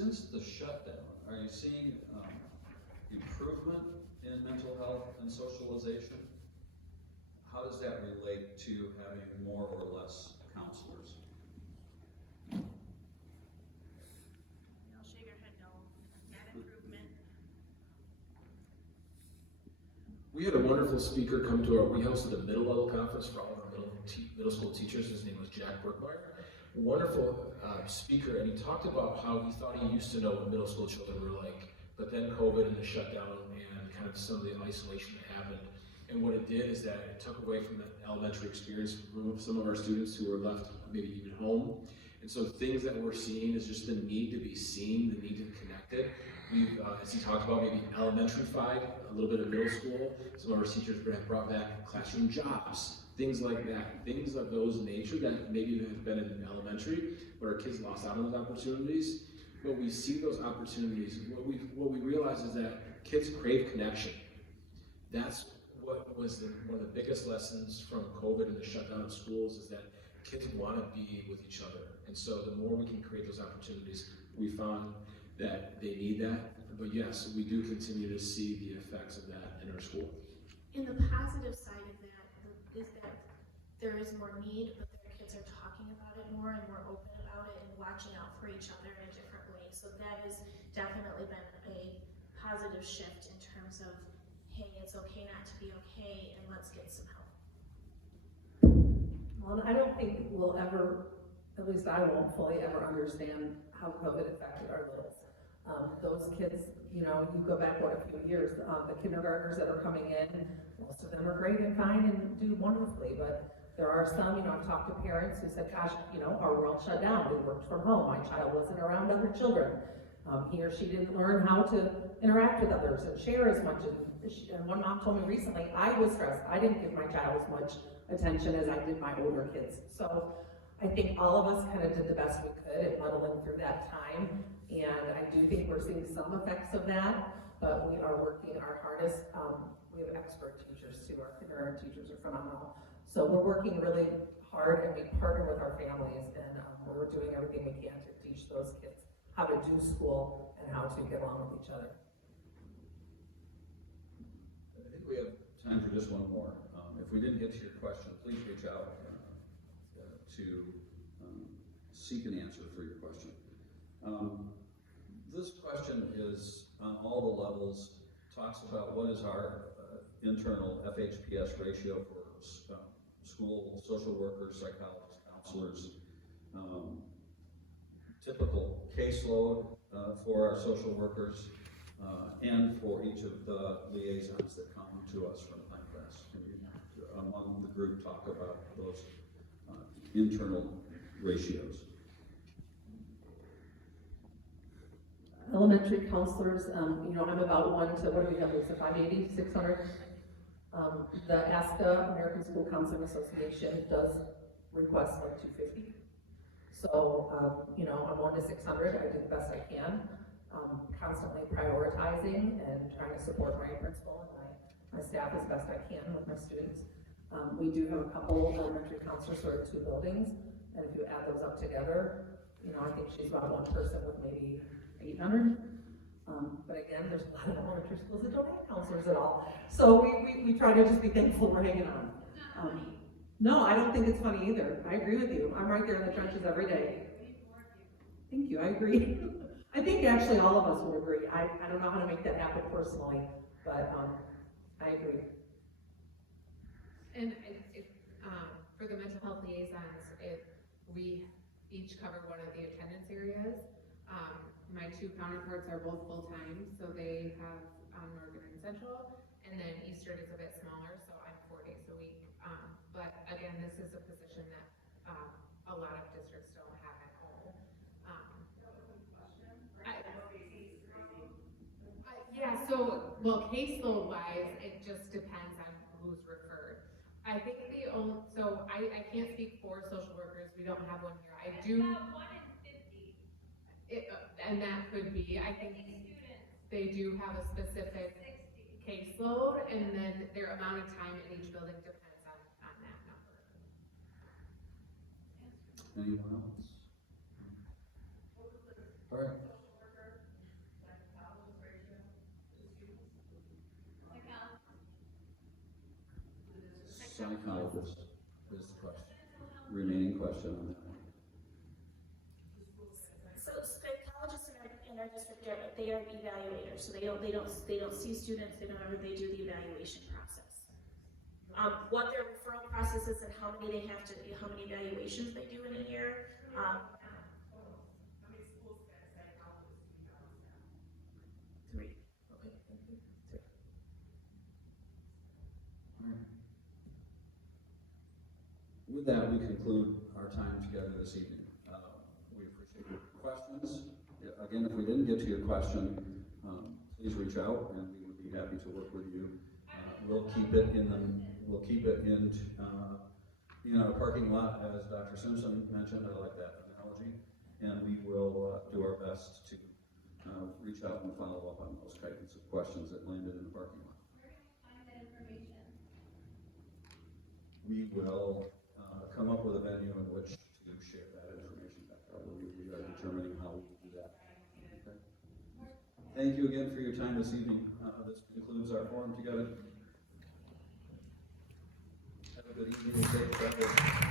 Since the shutdown, are you seeing improvement in mental health and socialization? How does that relate to having more or less counselors? You'll shake your head no. Not improvement. We had a wonderful speaker come to we hosted a middle level conference for all of our middle school teachers. His name was Jack Brookmeyer. Wonderful speaker, and he talked about how he thought he used to know what middle school children were like, but then COVID and the shutdown and kind of some of the isolation that happened. And what it did is that it took away from the elementary experience from some of our students who were left maybe even home. And so things that we're seeing is just the need to be seen, the need to be connected. We've, as he talked about, maybe elemентary-fied, a little bit of middle school. Some of our teachers have brought back classroom jobs, things like that, things of those nature that maybe have been in elementary, but our kids lost out on those opportunities. But we see those opportunities. What we realize is that kids crave connection. That's what was one of the biggest lessons from COVID and the shutdown of schools, is that kids want to be with each other. And so the more we can create those opportunities, we found that they need that. But yes, we do continue to see the effects of that in our school. And the positive side of that is that there is more need, but their kids are talking about it more and more open about it and watching out for each other in a different way. So that has definitely been a positive shift in terms of, hey, it's okay not to be okay, and let's get some help. Well, I don't think we'll ever, at least I won't fully ever understand how COVID affected our littles. Those kids, you know, you go back, a few years, the kindergartners that are coming in, most of them are great and fine and do wonderfully, but there are some, you know, I've talked to parents who said, gosh, you know, our world shut down, we worked from home, my child wasn't around other children. He or she didn't learn how to interact with others and share as much. And one mom told me recently, I was stressed. I didn't give my child as much attention as I did my older kids. So I think all of us kind of did the best we could at muddling through that time. And I do think we're seeing some effects of that, but we are working our hardest. We have expert teachers too. Our kindergarten teachers are phenomenal. So we're working really hard, and we partner with our families, and we're doing everything we can to teach those kids how to do school and how to get along with each other. I think we have time for just one more. If we didn't get to your question, please reach out to seek an answer for your question. This question is on all the levels, talks about what is our internal FHPS ratio for school social workers, psychologists, counselors, typical caseload for our social workers, and for each of the liaisons that come to us from Pine Crest. Can you, among the group, talk about those internal ratios? Elementary counselors, you know, I'm about 1 to, what do we have, Lisa, 580, 600? The ASCA, American School Counseling Association, does request like 250. So, you know, I'm 1 to 600, I do the best I can. Constantly prioritizing and trying to support my principal and my staff as best I can with my students. We do have a couple elementary counselors who are 2 buildings, and if you add those up together, you know, I think she's about 1 person with maybe 800. But again, there's a lot of elementary schools that don't have counselors at all. So we try to just be thankful we're hanging on. No, I don't think it's funny either. I agree with you. I'm right there in the trenches every day. Thank you, I agree. I think actually all of us will agree. I don't know how to make that happen personally, but I agree. And for the mental health liaisons, we each cover one of the attendance areas. My 2 counterparts are both full-time, so they have Northern and Central, and then Eastern is a bit smaller, so I'm 4 days a week. But again, this is a position that a lot of districts don't have at all. Yeah, so, well, caseload-wise, it just depends on who's referred. I think so I can't speak for social workers, we don't have one here. I do. About 1 in 50. And that could be, I think they do have a specific caseload, and then their amount of time in each building depends on that number. Anyone else? All right. my comments? Is the question. Remaining question on that one. So psychologists in our district they are evaluators, so they don't see students, they do the evaluation process. What their referral process is and how many evaluations they do in a year, three. Okay, thank you. Alright. With that, we conclude our time together this evening. We appreciate your questions. Again, if we didn't get to your question, please reach out and we would be happy to work with you. We'll keep it in our parking lot, as Dr. Simpson mentioned. I like that analogy. And we will do our best to reach out and follow up on those kinds of questions that landed in the parking lot. Where do we find that information? We will come up with a venue in which to share that information. We are determining how we do that. Okay. Thank you again for your time this evening. This concludes our forum together. Have a good evening and safe travels.